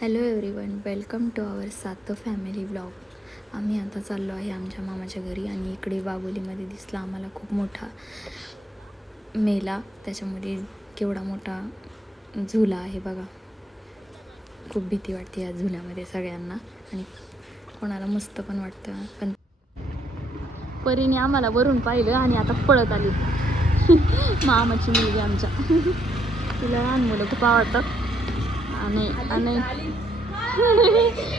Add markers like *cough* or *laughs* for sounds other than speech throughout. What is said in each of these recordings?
Hello everyone welcome to our सात family blog आम्ही आता चाललो आहे आमच्या मामाच्या घरी आणि इकडे बाबोलीमध्ये दिसला आम्हाला खूप मोठा मेला. त्याच्यामध्ये केवढा मोठा झुला आहे बघा. खूप भीती वाटते या झुल्यामध्ये सगळ्यांना आणि कोणाला मस्त पण वाटतं पण परीने आम्हाला वरून पाहिलं आणि आता पळत आली. *laughs* मामाची मुलगी आमच्या. *laughs* तिला लहान मुलं खूप आवडतात. आणि आणि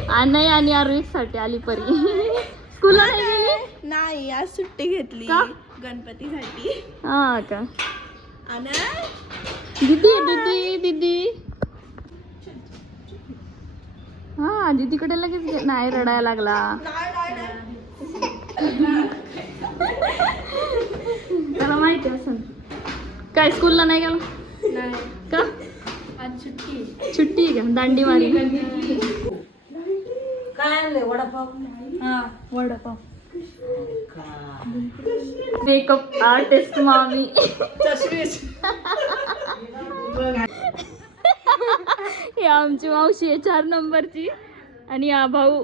आणि आणि आरोग्यसाठी आली परी. स्कूलला नाही गेली? नाही आज सुट्टी घेतली का? गणपतीसाठी. हा का? आणि दीदी दीदी दीदी. हा दीदीकडे लगेच गे- नाही रडायला लागला. त्याला माहिती असं काय स्कूलला नाही गेला? आज सुट्टी आहे का? दांडी मारी काय आणले वडापाव. हा वडापाव. मेकअप आर्टिस्ट मामी. ही आमची मावशी आहे चार नंबरची. आणि हा भाऊ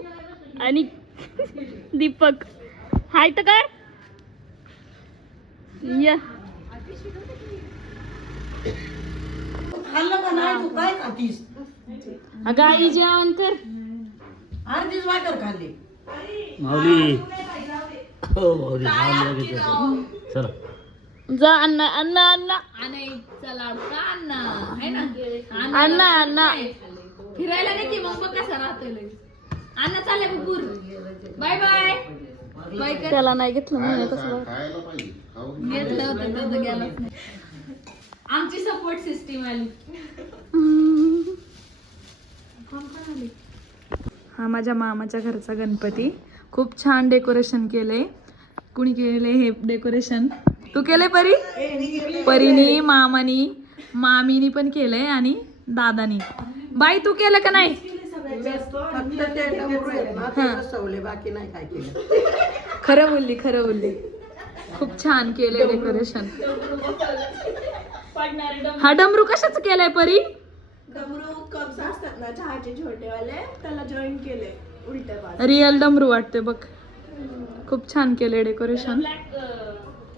आणि दीपक. हाय तर काय? या. खाल्लं का नाही तू? काय खातीस? अगं आई जेवण कर. अर्धीच वाकर खाल्ली. माऊली हो. माऊली माऊली लगेच येतो. चला. जा अण्णा अण्णा अण्णा. अण्णा. अण्णा फिरायला नाही की मग? बघ कसा राहतोय लगेच. अण्णा चालले बुपूर बाय बाय. बाय कर. त्याला नाही घेतलं म्हणून तसं घेतलं होतं तर तो गेलाच नाही. आमची सपोर्ट सिस्टीम आली. हा माझ्या मामाच्या घरचा गणपती. खूप छान डेकोरेशन केलंय. कुणी केले हे डेकोरेशन? तू केले परी? परीनी मामानी मामीनी पण केलंय आणि दादानी. बाई तू केलं का नाही? फक्त खरं बोलली खरं बोलली. खूप छान केलंय डेकोरेशन. हा डमरू कशाच केलंय परी? डमरू कप्स असतात ना चहाचे छोटेवाले त्याला जॉईन केले उलट्या बाजू रिअल डमरू वाटते बघ. खूप छान केलंय डेकोरेशन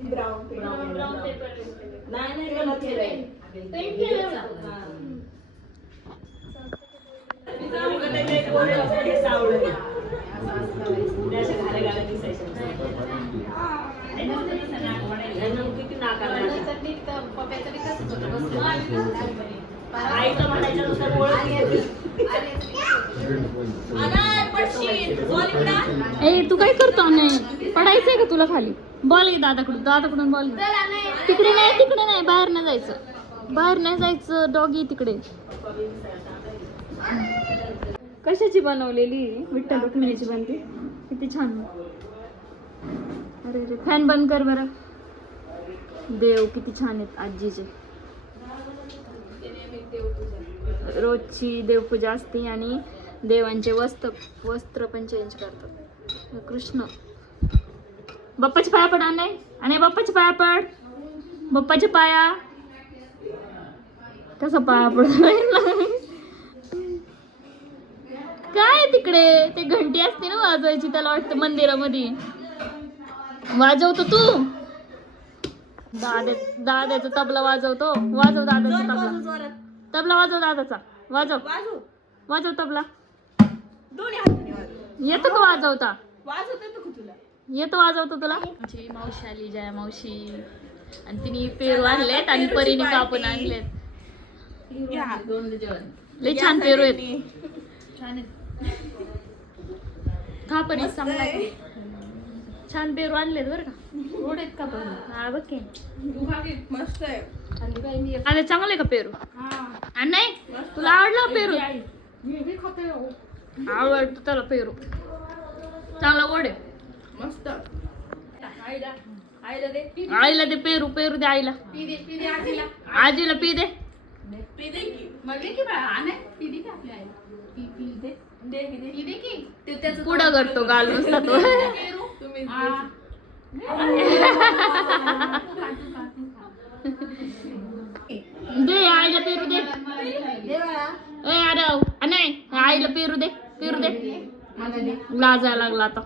ब्राऊन नाही नाही केलंय. किती नाकाला आईचं म्हणायचं नुसतं ओळख ए तू काय करतो नाही पडायचंय का तुला खाली? बॉल घे दादाकडून दादाकडून बॉल तिकडे नाही तिकडे नाही बाहेर नाही जायचं. बाहेर नाही जायचं डॉगी तिकडे. कशाची बनवलेली? विठ्ठल रुक्मिणीची बनते. किती छान. अरे अरे फॅन बंद कर बरं. देव किती छान आहेत आजीचे. रोजची देवपूजा असते आणि देवांचे वस्त्र वस्त्र पण चेंज करतात. कृष्ण. बाप्पाच्या पाया पड आणि आणि बाप्पाच्या पाया पड. बाप्पाच्या पाया. कसा पाया पड काय तिकडे? ते घंटी असते ना वाजवायची त्याला वाटतं मंदिरामध्ये. वाजवतो तू. दादा दादाचा तबला वाजवतो. वाजव दादाचा तबला. तबला वाजव दादाचा. वाजव. वाजू वाजव तबला. दोन्ही हाताने वाजू येतो का वाजवता? वाजवत येतं का वाजवतो तुला? मावशी आली जया मावशी. आणि तिने पेरू आणलेत आणि परीने कापून आणलेत. लय छान पेरू आहेत. खा परी चांगला. छान पेरू आणलेत बरं का. गोड आहेत का पेरू हा बघ की. मस्त आहे. अरे चांगलं आहे का पेरू? आणि नाही? तुला आवडला पेरू? आवडतो त्याला पेरू. चांगला गोड आहे. मस्त. आईला दे. पेरू पेरू दे आईला. आजीला. पी दे. की. पुढं करतो गाल नुसता तो तुम्ही दे आईला पेरू दे. ए अरे नाही आईला पेरू दे पेरू दे. लाजायला लागला आता.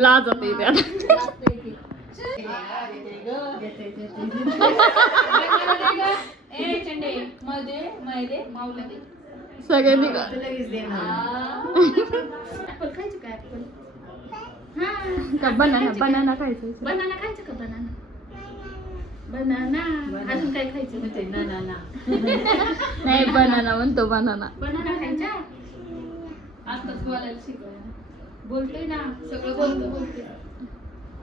लाज होते त्यात *laughs* *laughs* ए चंडे मध्ये माऊला खायचं बनाना बनाना खायचं बनाना खायचं का बनाना बनाना अजून काय खायचं? नाही बनाना म्हणतो बनाना बनाना खायचा? आताच बोलायला शिकवलं. बोलतोय ना. सगळं बोलतो. बोलतोय. माऊ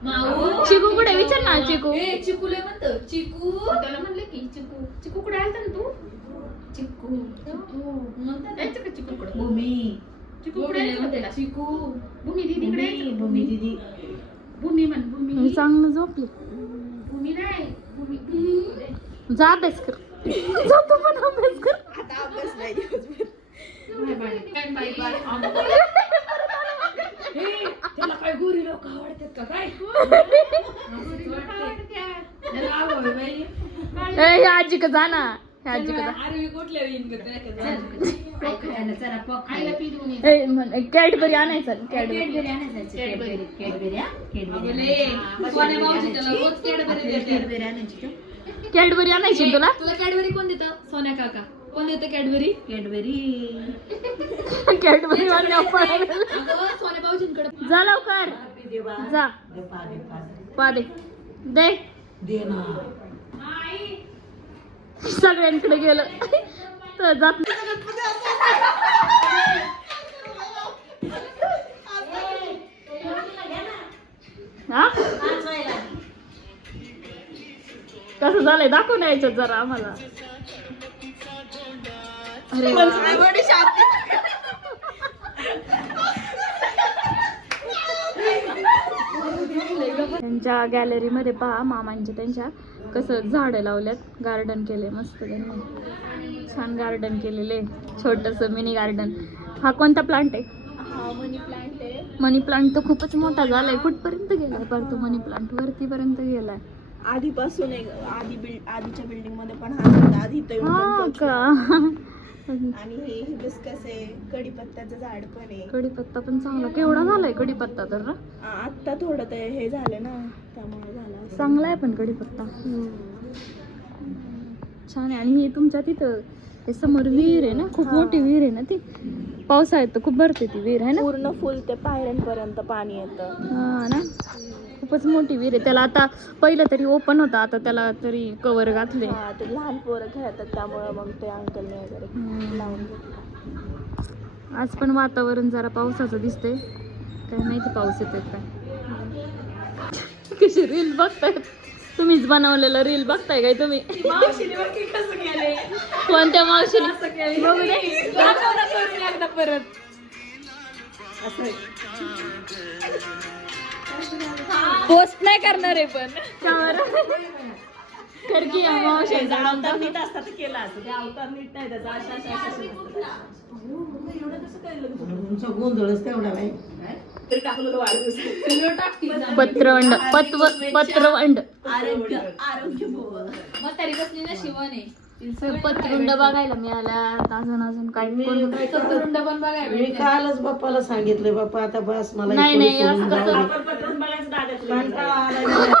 चिकू कुठे? विचार ना चिकू. ए चिकू लय म्हणतो चिकू? त्याला म्हणले की चिकू. चिकू कुठे आलता ना तू? चिकू म्हणतात का चिकू कुठे? भूमी. चिकू कुठे? चिकू. भूमी यायचं का? भूमी दीदी. भूमी म्हण भूमी. चांगलं झोपली. भूमी नाही भूमी. जा अभ्यास कर. जातो पण अभ्यास कर. आता अभ्यास नाही दिवसभर. *laughs* त्याला काय गोरी लोक आवडतात का काय? आजी का जा ना. आजी का आरवी कुठल्या कॅडबरी आणायचं. कॅडबरी. आणायची तुला? तुला कॅडबरी कोण देतं? सोन्या काका. कोण देतं कॅडबरी? कॅडबरी. भाऊजींकडे. जा लवकर. जा. पा दे दे. दे ना. सगळ्यांकडे गेलं. तर जात हा? कसं झालंय? दाखवून यायचं जरा आम्हाला. अरे शांती. त्यांच्या गॅलरीमध्ये पहा मामांच्या त्यांच्या कसं झाडं लावल्यात. गार्डन केले मस्त त्यांनी. छान गार्डन केलेले छोटस मिनी गार्डन हा कोणता प्लांट आहे? हा मनी प्लांट आहे. मनी प्लांट तर खूपच मोठा झालाय. कुठपर्यंत गेलाय पर तो मनी प्लांट वरतीपर्यंत गेलाय. आधीपासून आधी बिल्ड आधीच्या बिल्डिंगमध्ये पण हा. आधी पण का. आणि हे हिबिस्कस आहे कडीपत्त्याचं झाड पण आहे. कडीपत्ता पण चांगला. केवढा झालाय कडीपत्ता तर ना? आत्ता थोडं ते हे झालं ना त्यामुळे झालं. चांगला आहे पण कडीपत्ता छान आहे. आणि हे तुमच्या तिथं हे समोर विहीर आहे ना? खूप मोठी विहीर आहे ना ती? पावसाळ्यात तर खूप भरते ती विहीर आहे ना? पूर्ण फुल ते पायऱ्यांपर्यंत पाणी येतं. हा ना? खूपच मोठी विहीर आहे त्याला आता पहिलं तरी ओपन होता आता त्याला तरी कवर घातले हा ते लहान पोरं खेळतात त्यामुळे मग ते अंकलने वगैरे हम्म. लावून घेतलं. आज पण वातावरण जरा पावसाचं दिसतंय. काय माहिती पाऊस येतोय काय. कशी रील बघताय तुम्हीच बनवलेलं रील बघताय काय तुम्ही. कोणत्या मावशीने बघू दे. दाखव ना करून एकदा परत. पोस्ट नाही करणार आहे पण. कर की या मावशी त्याचा अवतार नीट असता तर केला असं ते अवतार नीट नाही त्याचा अशा अशा अशा अशा एवढं कसं केलं तुमचा गोंधळच तेवढा नाही. तरी टाकलं वाढदिवस. पत्रवंड पत्व पत्रवंड. आरोग्य आरोग्य भोग म्हातारी कसली ना शिवाने. पत्रुंड बघायला मिळाला अजून अजून काय सत्तरुंड पण बघायला मी. कालच बाप्पाला सांगितलं बाप्पा आता बस मला नाही, इकडे नाही, सोडून असं जाऊ दे. आपण पटवून बघायचं दाद्याचं कंटाळा आलाय मला.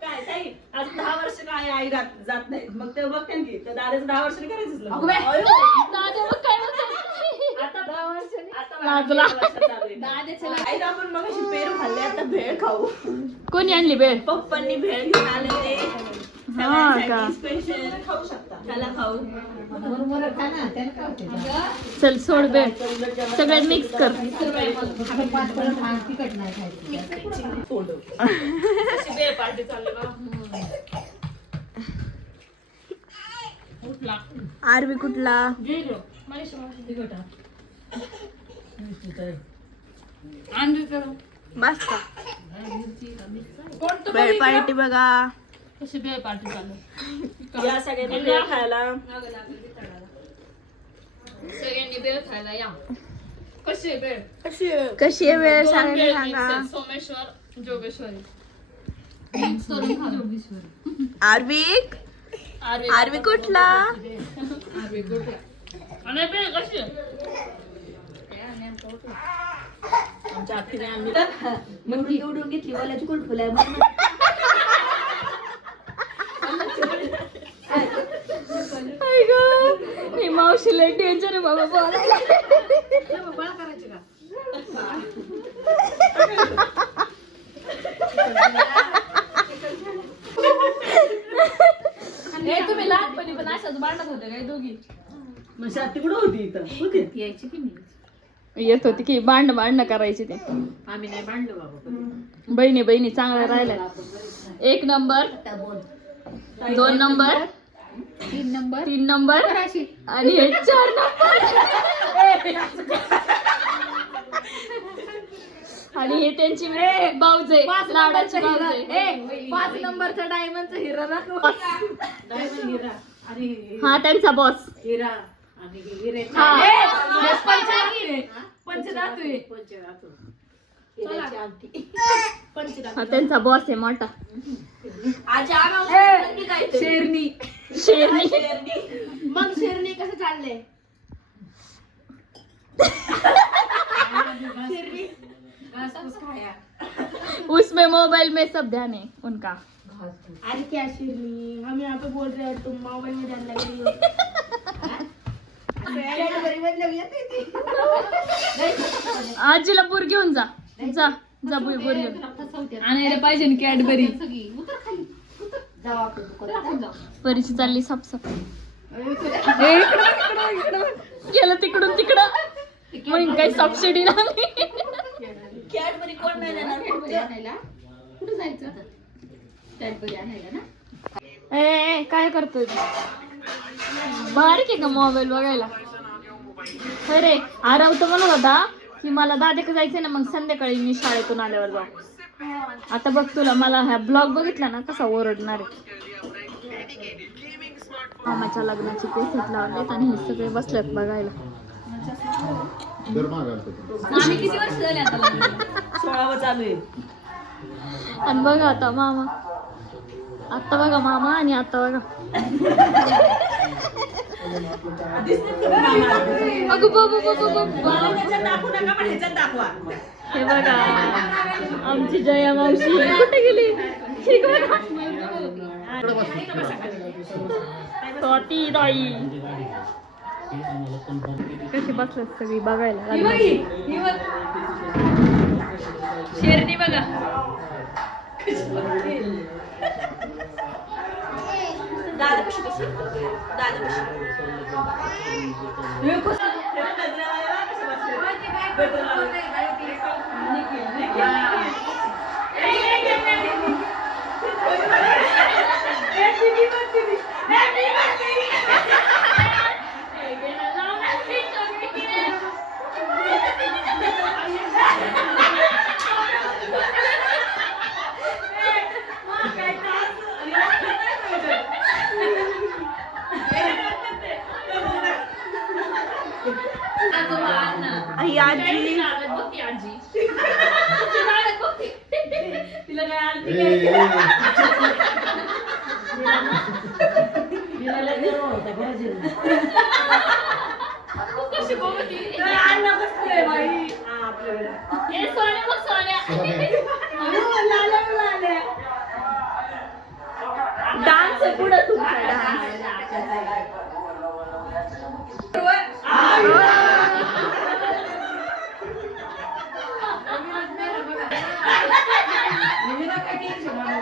काय ताई अजून दहा वर्ष काय आई जात जात नाही मग ते बघते ना की तर दादाचं दहा वर्षांनी करायचंच लग्न. अगं बाई. अयो. दादा मग काय म्हणतो? आता दहा आता लाजला. बारा वर्ष चालू आहे. दादाच्या आई आपण मग अशी पेरू खाल्ले आता भेळ खाऊ कोणी आणली बेळ पप्पांनी भेळ घेऊन आले ते हा का? स्पेशल खाऊ शकता त्याला खाऊ चल सोड बेळ सगळ्यात मिक्स कर. आरवी कुठला? बस का? भेळ पार्टी बघा. कशी बेळ पार्टी चालू? *laughs* या सगळ्यांनी भेळ खायला. सगळ्यांनी बेळ खायला या. कशी आहे बेळ कशी कशी आहे वेळ सांगा सांगा. सोमेश्वर जोगेश्वरी. मिक्स करून खा. आर्विक आर्विक कुठला? आणि बे कशी आमच्या आत्तीने आणली *laughs* मग निवडून घेतली ओल्याची कुलफुल आहे म्हणून. हे मावशीला डेंजर आहे बाबा बोलायला. हे तुम्ही लहानपणी पण अशाच भांडत होते काय दोघी? मग शाती कुठं होती इथं? होती. यायची की मी येत होती की भांड भांडणं करायची ते. आम्ही नाही भांडलो बाबा कधी. बहिणी बहिणी चांगल्या राहिल्या. एक नंबर दोन नंबर. तीन नंबर. तीन नंबर. अशी. आणि हे चार नंबर. आणि हे त्यांची बाऊजे लाडाची बाऊजे पाच नंबरचा डायमंडचा हिरा राखू डायमंड हिरा. आणि हा त्यांचा बॉस हिरा. आणि हा पंचधातू पंचधातू. हा त्यांचा बॉस आहे मोठा. शेरणी शेरनी. मग शेरणी कसं चाललंय? उसमें मोबाइल में सब ध्यान है उनका. अरे क्या शेरनी? हम यहाँ पे बोल रहे हैं तुम मोबाइल में ध्यान लग रही हो? आजीला बुर घेऊन जा. जा. जा आणायला पाहिजे ना कॅडबरी. परीची चालली साफसफाई गेलं तिकडून तिकडं. म्हणून काही सबसिडी नाही. कॅडबरी कोण नाही देणार कुठं जायचं? कॅडबरी आणायला ना? ए, ए काय करतोय तू? बारीक आहे का मोबाईल बघायला? अरे आराव तर म्हणत होता. की मला दादेक जायचंय ना मग संध्याकाळी मी शाळेतून आल्यावर जाऊ. आता बघ तुला मला हा ब्लॉग बघितला ना कसा ओरडणार आहे. मामाच्या लग्नाचे केसेस लावलेत आणि हे सगळे बसलेत बघायला. आम्ही किती वर्ष झाले आता लग्नाला? सोळावं चालू आहे आणि बघा आता मामा. आता बघा मामा आणि आता बघा. हे बघा आमची जया मावशी. कुठे गेली? ठीक बघा. ताई. कशी बसल्यात सगळी बघायला? शेरणी बघा दादा कशी बसली दादा कशी हे कसं? हे बघ, गजऱ्यावाल्या कशा बसल्या? गजऱ्यावाल्या. आई आजी बघते आजी तिला काय आरती काय तिला लय जवळ होता भाजीला. कशी बघते तर अन्न बसलंय बाई हा, आपल्याकडे. ए सोन्या बघ सोन्या अहो, लाल्या लाल्या. डान्स पुढं तुमचा डान्स मला काय टेन्शन नाही.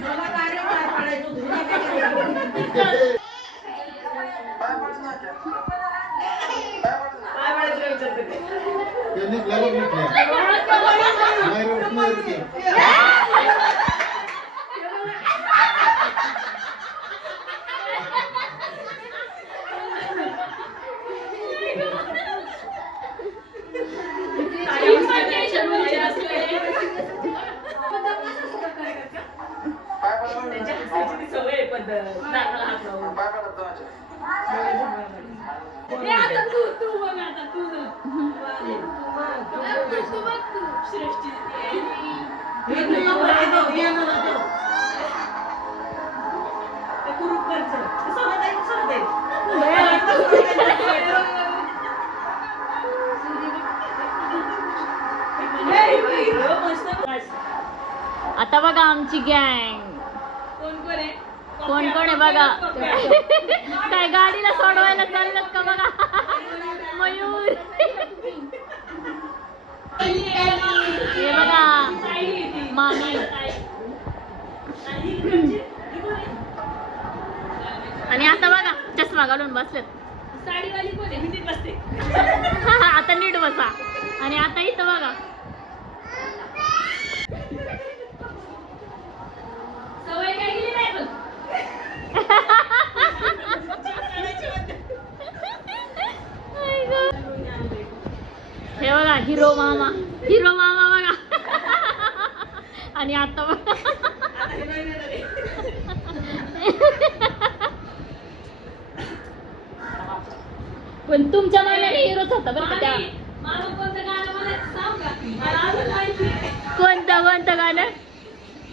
मला कार्य पार पाडायचं होतं. मला काय टेन्शन. काय पाडायचं विचारते ते. त्यांच्या हसायची ती सवय आहे पद्धत. नाकाला हात लावून. ए, आता तू तू बघ आता तू बघ. तू बघ तू सृष्टी ते कुरुपकरचं. ते सोनं जाईल, सोनं जाईल. हे, हे, हे, आता बघा आमची गँग. कोण कोण आहे कोण कोण आहे बघा? काय गाडीला सोडवायला चाललं का बघा? मयूर. बघा आणि आता बघा चष्मा घालून बसलेत. साडीवाली कोण आहे? मी नीट बसते. *laughs* आता नीट बसा. आणि आता इथं बघा. सवय काय गेली नाही पण? *laughs* हे बघा हिरो मामा. हिरो मामा आणि आता. पण तुमच्या मनाने हिरोच होता बरं का त्या. कोणतं. कोणतं कोणतं गाणं?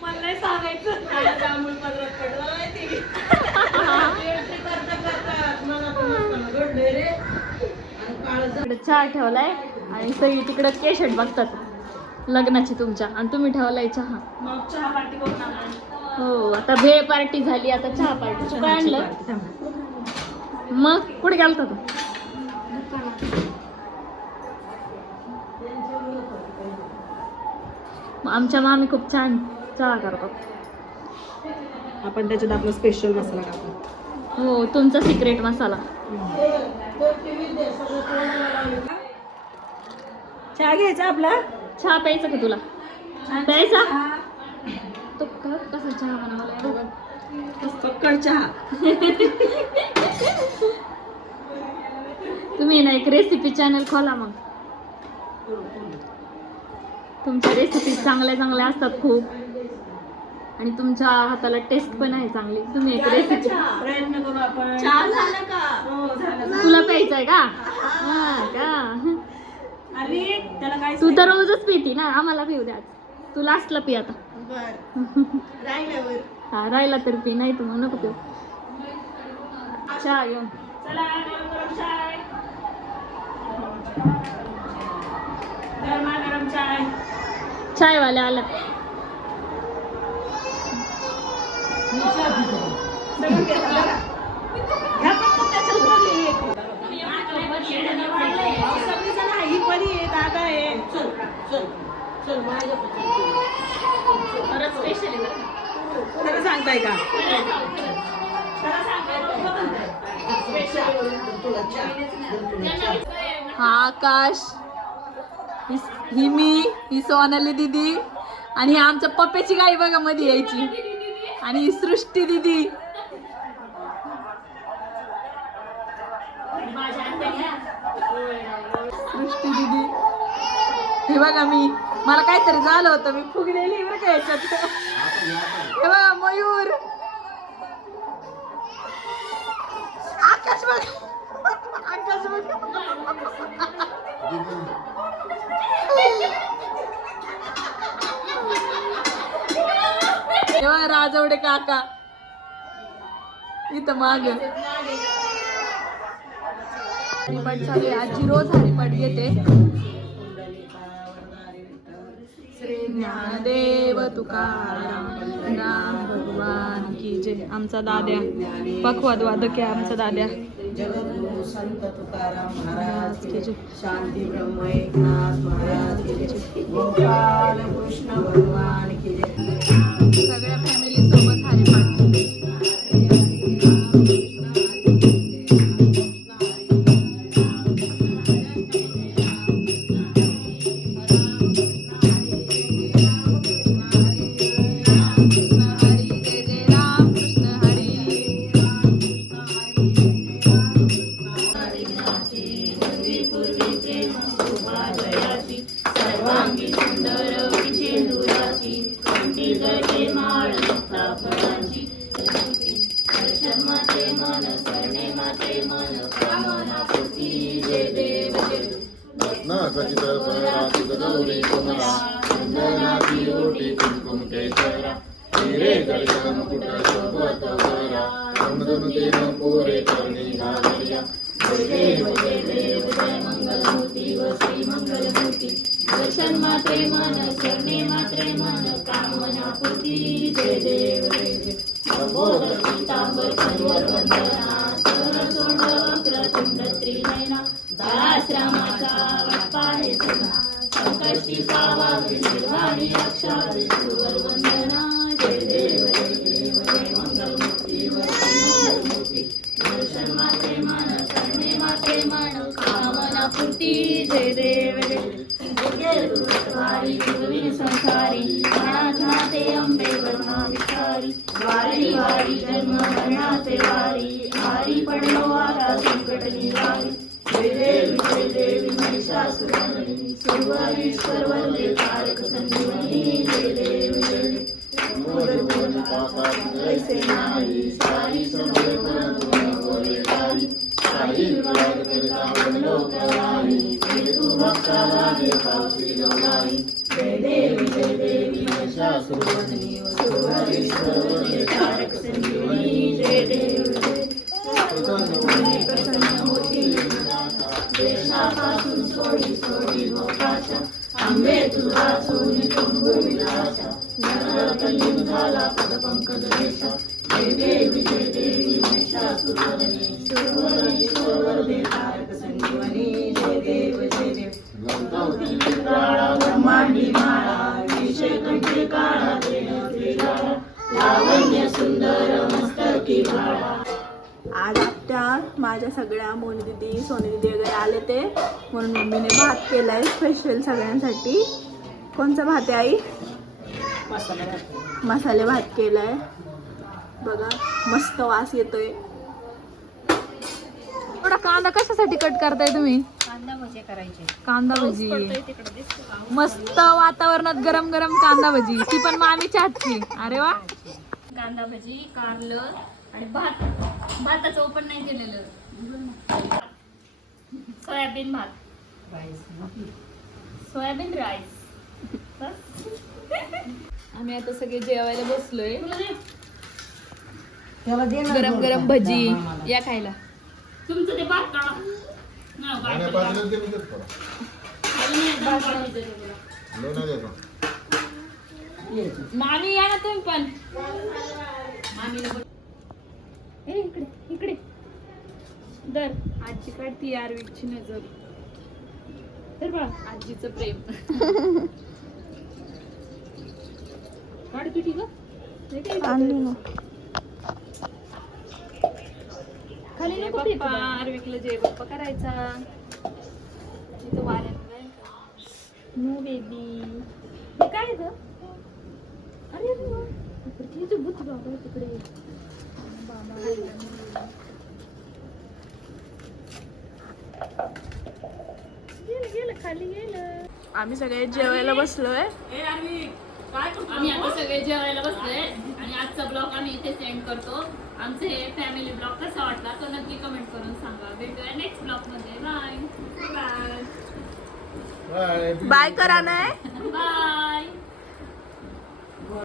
मला नाही सांगायचं. चहा ठेवलाय आणि सगळी तिकडे केशट बघतात. लग्नाची तुमच्या. आणि तुम्ही ठेवलाय चहा. मग चहा पार्टी करून. हो आता भेळ पार्टी झाली आता चहा पार्टी काय आणलं? मग कुठे गेलता तू? मग आमच्या मामी खूप छान चहा करतात. आपण त्याच्यात आपला स्पेशल मसाला टाकू. हो तुमचा सिक्रेट मसाला. चहा घ्यायचा आपला? चहा प्यायचा का तुला? प्यायचा? तो क- कसा चहा बनवलाय पक्कड चहा. तुम्ही ना एक रेसिपी चॅनल खोला मग. तुमच्या रेसिपी चांगल्या चांगल्या असतात खूप. आणि तुमच्या हाताला टेस्ट पण आहे चांगली. तुम्ही एक रेसिपी प्रयत्न करू आपण. का? हो झालं. तुला प्यायचंय का? हा का? आणि त्याला काय तू तर रोजच पिती ना आम्हाला पिऊ द्या तू लास्टला पी आता. बर. *laughs* राहिल्यावर. हा राहिला तर पी नाही तर मग नको पिऊ. चहा घेऊन चला गरम गरम चाय. गरमा गरम चाय. चायवाले आला. सगळं घेतलं बघा. घ्या पटकन त्याच्यात बघ एक. सगळीजण आहे. ही परी आहे दादा आहे चल चल चल माझ्या परत स्पेशल खरं सांगताय का खरं सांगताय तुला चहा हा आकाश. ही मी ही सोनाली दिदी. आणि ही आमच्या पप्प्याची गाई बघा मध्ये यायची. आणि ही सृष्टी दिदी. सृष्टी दिदी. हे बघा मी मला काहीतरी झालं होतं मी फुगलेली बरं का याच्यात. हे बघा मयूर. आकाश बघा. तेव्हा राजवडे काका इथं माग. हरिपाठ चालू आहे. आजी रोज हरिपाठ घेते. देव तुकाराम राम भगवान की जय. आमचा दाद्या. पखवाद वादक आहे आमचा दाद्या. जगद्गुरु संत तुकाराम महाराज की. शांती ब्रह्म एकनाथ महाराज की. गोपाल कृष्ण भगवान की. सगळ्या फॅमिली सोबत मंगलमूर्ती व श्री मंगलमूर्ती दर्शन मात्रे मन शरणे मात्रे मन कामना पूर्ती जय देव लंबोदर पीतांबर कन्वर वंदना वक्र तुंड त्रिनयना दासरामाचा संकष्टी पावा निर्वाणी रक्षा विष्णुवर वंदना कामना जय देव जय वारी संसारी प्राणाते अंबे वर्मा विचारी वारी वारी जन्म मरणाचे वारी। वारी पडलो आता संकट निवारी। जय देवी जय देवी महिषासुरमर्दिनी सर्वेश्वर वंदे तारक संजीवनी जय देवी जय देवी। मोर बोल पापा ऐसे नाही सारी समोर परम तारी सारी विवाद करता बोलो प्रवाही तू भक्ताला पावसी जय देवी जय देवी तारक संजीवनी जय देवी प्रसन्न होती देशापासून सोडी सोडी आंबे तुझा सोनी तुंबुर विलासा नरकलिंगाला पदपंकज देशा आज आत्या माझ्या सगळ्या मोनी सोनी दिदी वगैरे आले ते. म्हणून मम्मीने भात केलाय स्पेशल सगळ्यांसाठी. कोणचा भात आहे आई? मसाले भात केलाय. बघा मस्त वास येतोय. थोडा कांदा कशासाठी कट करताय तुम्ही? कांदा भजी करायचे. कांदा भजी. मस्त वातावरणात गरम गरम कांदा भजी. ती पण मामीच्या हातची अरे वा. कांदा भजी कारलं आणि भात. भाताचं ओपन नाही केलेलं. सोयाबीन भात. सोयाबीन राईस आम्ही आता सगळे जेवायला बसलोय. दे. गरम गरम भजी या खायला. तुमचं ते भात काढा. नाही, काय तरी काढा. अजून एक भात काढायचं आहे तुला. मामी या ना तुम्ही पण. मामीला बोल. ए, इकडे इकडे. दर आजी काढती यार वीकची नजर. तर बा आजीचं प्रेम. *laughs* काढ पिठी ग. आणली ना. खाली नको बा. आरविकला जय बाप्पा करायचा. इथं वाऱ्यात? नो बेबी हे काय ग? अरे अरे वा. इकडे ते भूत बाबा तिकडे. गेलं गेलं खाली गेलं. आम्ही सगळे जेवायला बसलोय. आम्ही आता सगळे जेवायला बसलोय. आणि आजचा ब्लॉग आम्ही इथे सेंड करतो. आमचे हे फॅमिली ब्लॉग कसा वाटला तो नक्की कमेंट करून सांगा. भेटूया नेक्स्ट ब्लॉगमध्ये बाय बाय बाय करा नाही बाय